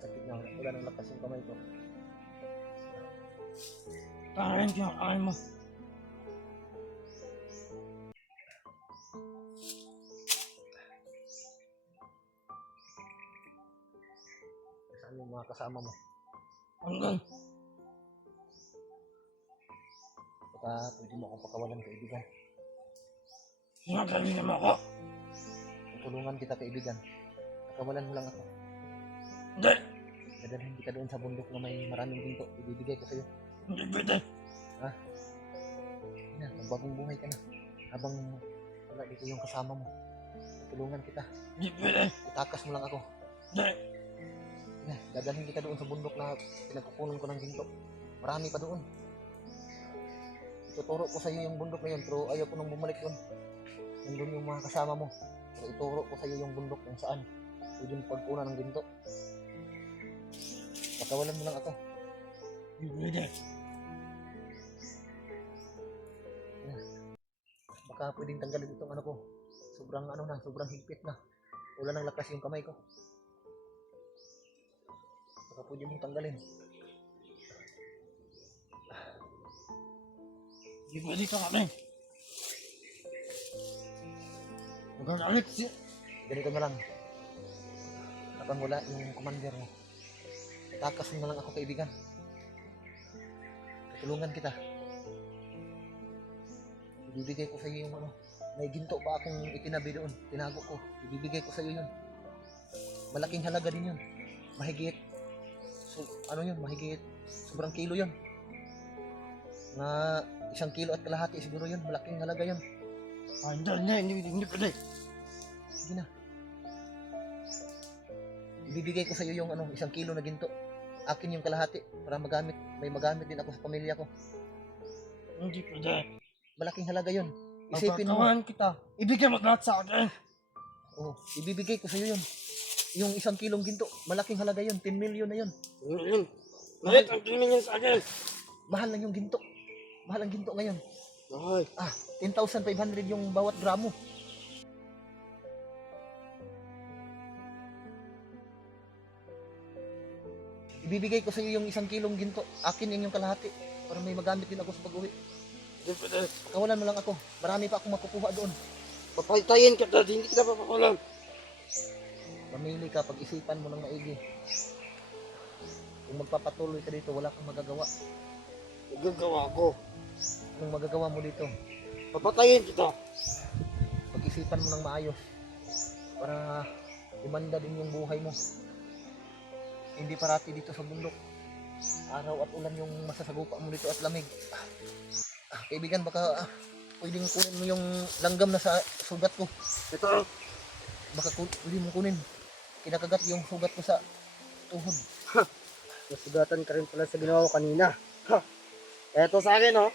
sakit na. Wala nang lakas yung kamay ko. Kain ka, kain mo. Saan yung mga kasama mo? Hanggang. Baka pwede mo akong pakawalan, kaibigan. Sinagaling mo ako. Tutulungan kita, kaibigan. Pakawalan mo lang ako. Hindi. Dadalhin kita doon sa bundok na may maraming ginto. Ibibigay ko sa'yo. Hindi pwede. Ha? Na, magbagong buhay ka na. Habang wala dito yung kasama mo. Tutulungan kita. Hindi pwede. Itakas mo lang ako. Hindi. Na, dadalhin kita doon sa bundok na pinagkukunan ko ng ginto. Marami pa doon. Ituturo ko sa'yo yung bundok na yun, pero ayaw ko nang bumalik doon. Nandun yung mga kasama mo. Pero ituro ko sa'yo yung bundok kung saan pwede yung pagkunan ng ginto. Pakawalan mo lang ako. Hindi pwede. Baka pwedeng tanggalin itong ano ko. Sobrang higpit na. Wala nang lakas yung kamay ko. Baka pwede mong tanggalin. Hindi pwede ka kami. Magagalit siya. Ganito na lang. Habang wala yung commander mo, takas mo na lang ako, kaibigan. Tutulungan kita. Ibibigay ko sa iyo yung ano. May ginto pa akong itinabi doon. Tinago ko. Ibibigay ko sa iyo yun. Malaking halaga din yun. Mahigit. So, ano yun? Mahigit. Sobrang kilo yun. Na 1 kilo at kalahati siguro yun. Malaking halaga yun. Ah, hindi pwede. Sige na. Ibibigay ko sa iyo yung ano, 1 kilo na ginto. Akin yung kalahati para magamit. May magamit din ako sa pamilya ko. Hindi pwede. Malaking halaga yun. Isipin mo. Papatawahan kita. Ibigay mo lahat sa akin. Oh, ibibigay ko sa iyo yun. Yung 1 kilong ginto, malaking halaga yun. 10 million na yun. Yun. Lahat ang tingin niya sa akin. Mahal lang yung ginto. Mahal ang ginto ngayon. Ay. 10,500 yung bawat gramo. Ibibigay ko sa iyo yung 1 kilong ginto. Akin yung kalahati. Para may magamit din ako sa pag-uwi. Hindi pwede. Kawalan mo lang ako. Marami pa akong makukuha doon. Papaytayin ka dahil hindi kita papakulam. Mamili ka, pag-isipan mo ng maigi. Kung magpapatuloy ka dito, wala kang magagawa. Nagagawa ko. Anong magagawa mo dito? Papatayin kita. Pag-isipan mo ng maayos. Para imanda din yung buhay mo. Hindi parati dito sa bundok. Araw at ulan yung masasagupa mo dito at lamig. Kaibigan, baka pwedeng kunin mo yung langgam na sa sugat ko. Ito. Baka pwede mo kunin. Kinakagat yung sugat ko sa tuhod. Nasugatan ka rin pala sa ginawa ko kanina. Ito sa akin, oh.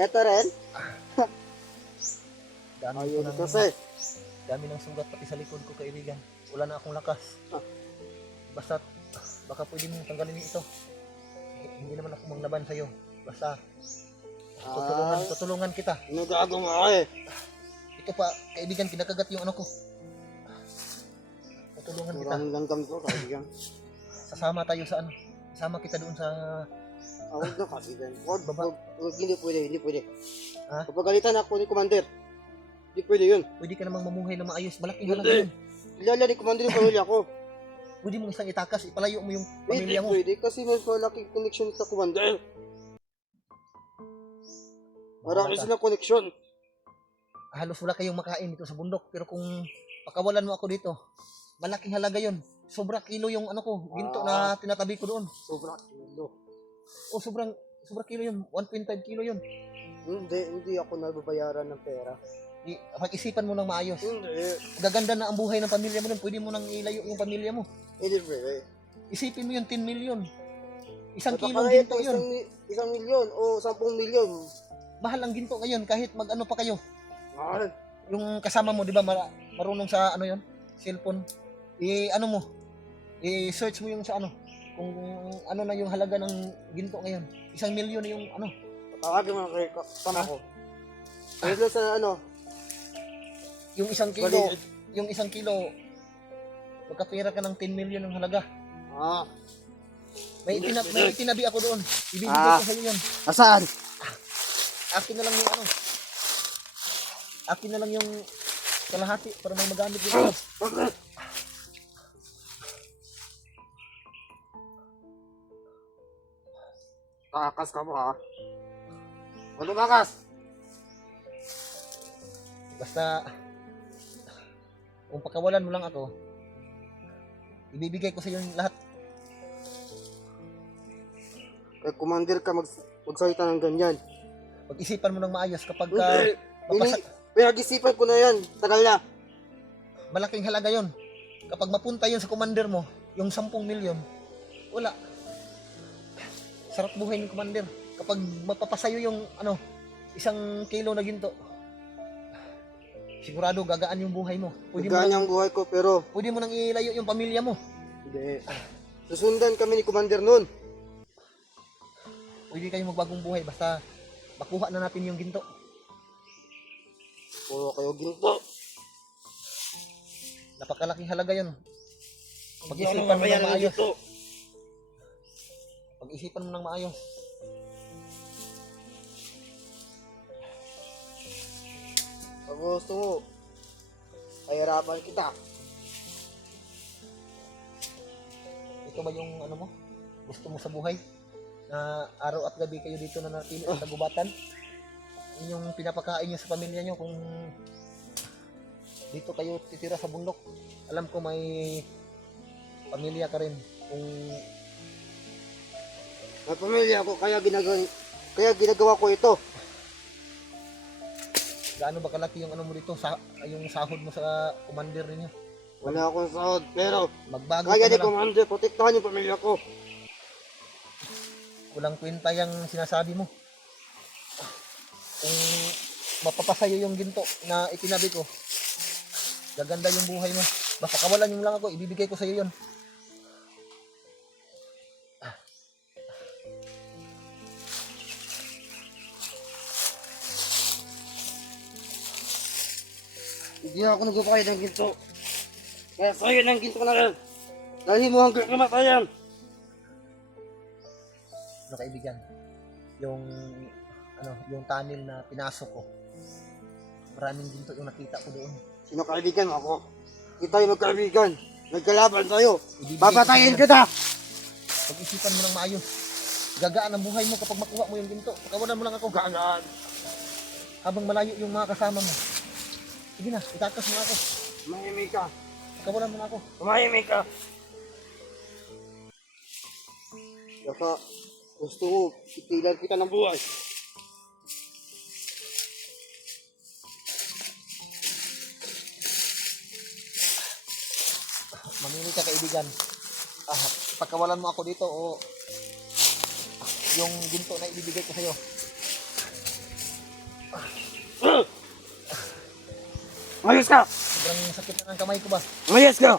Ito rin. Ayun ito, sir. Dami ng sugat pati sa likod ko, kaibigan. Wala na akong lakas. Basta, baka pwede mong tanggalin ito. Hindi naman ako manglaban sa'yo. Basta, tutulungan kita. Nagagawa eh. Ito pa, kaibigan, kinakagat yung ano ko. Tutulungan kita. Maraming langgam ko, kaibigan. Sasama tayo sa ano. Sasama kita doon sa... Huwag na, kaibigan. Baba. Hindi pwede. Ha? Kapagalitan ako ni Commander. Hindi pwede yun. Pwede ka namang mamuhay na maayos. Malaking Hindi. halaga yun. Kilala ni Commander yung pamilya ko. Pwede mong isang itakas, ipalayo mo yung Hindi pamilya mo. pwede kasi may malaking connection sa Commander. Marami silang connection. Halos wala kayong makain dito sa bundok. Pero kung pakawalan mo ako dito, malaking halaga yun. Sobra kilo yung ano ko, ginto na tinatabi ko doon. Sobrang kilo. O sobra kilo yun, 1.5 kilo yun. Hindi ako nababayaran ng pera. Pag-isipan mo ng maayos. Hindi. Gaganda na ang buhay ng pamilya mo doon. Pwede mo nang ilayo yung pamilya mo. Hindi pwede. Isipin mo yung 10 million. 1 kilong Napakalayo ginto yun. 1,000,000 o 10,000,000. Mahal ang ginto ngayon kahit mag-ano pa kayo. Mahal. Yung kasama mo, di ba, marunong sa ano yon, cellphone. Ano mo, i-search mo yung sa ano, kung ano na yung halaga ng ginto ngayon. 1 milyon na yung ano. Tawagin mo kay tama ko. Ayun sa ano, Yung 1 kilo, Bali- yung 1 kilo, magkapira ka ng 10 million ng halaga. Ah, May itinabi ako doon. Ibibigay Ah. ko sa iyo yan. nasaan? Akin na lang yung ano. Akin na lang yung kalahati para may magamit dito. Kakas ka mo ha. Ano kakas? Basta, kung pakawalan mo lang ako, ibibigay ko sa iyo yung lahat. Eh, commander ka magsalita ng ganyan. Pag-isipan mo ng maayos kapag Hindi. mapasa- Pinag-isipan ko na yan. Tagal na. malaking halaga yon. Kapag mapunta yon sa commander mo, yung 10 milyon, wala. Sarap buhay ng commander. Kapag mapapasayo yung ano, 1 kilo na ginto, sigurado gagaan yung buhay mo. Magaan ang buhay ko pero Pwede mo nang ilayo yung pamilya mo. hindi. Susundan kami ni commander noon. Pwede kayong magbagong buhay basta makuha na natin yung ginto. Puro kayo ginto. Napakalaking halaga yon. Ano Pag-isipan mo ng maayos. Pag-isipan mo ng maayos. Pag gusto mo, kahirapan kita. Ito ba yung ano mo? Gusto mo sa buhay? Na araw at gabi kayo dito na natili sa tagubatan? Yun yung pinapakain nyo sa pamilya nyo kung dito kayo titira sa bundok. Alam ko may pamilya ka rin. Kung May pamilya ko kaya ginagawa ko ito. gaano ba kalaki yung ano mo dito, yung sahod mo sa commander ninyo. Wala akong sahod pero Magbago kaya ka ni na lang. commander protektahan yung pamilya ko. Walang kwenta yung sinasabi mo. Kung mapapasayo yung ginto na itinabi ko, gaganda yung buhay mo. Basta kawalan yung lang ako, ibibigay ko sa iyo yun. Hindi ako nagpapakita ng ginto. Kaya sa'yo ng ginto na rin. Dahil mo hanggang kamatayan. Ano kaibigan, yung tunnel na pinasok ko, maraming ginto yung nakita ko doon. Sino kaibigan mo ako? Kita yung magkaibigan. Nagkalaban tayo. Ibibigay Babatayin ko sa iyo. kita. Pag-isipan mo ng maayos. Gagaan ang buhay mo kapag makuha mo yung ginto. Pakawalan mo lang ako. Gagaan. Habang malayo yung mga kasama mo. Sige na, itakas mo na ako. Mahimik ka. Pakawalan mo na ako. Mahimik ka. Baka gusto ko itilan kita ng buhay. Mamili ka kaibigan. Pagkawalan mo ako dito o yung ginto na ibibigay ko sa'yo. Mayos ka! Sobrang sakit na ng kamay ko ba? Mayos ka!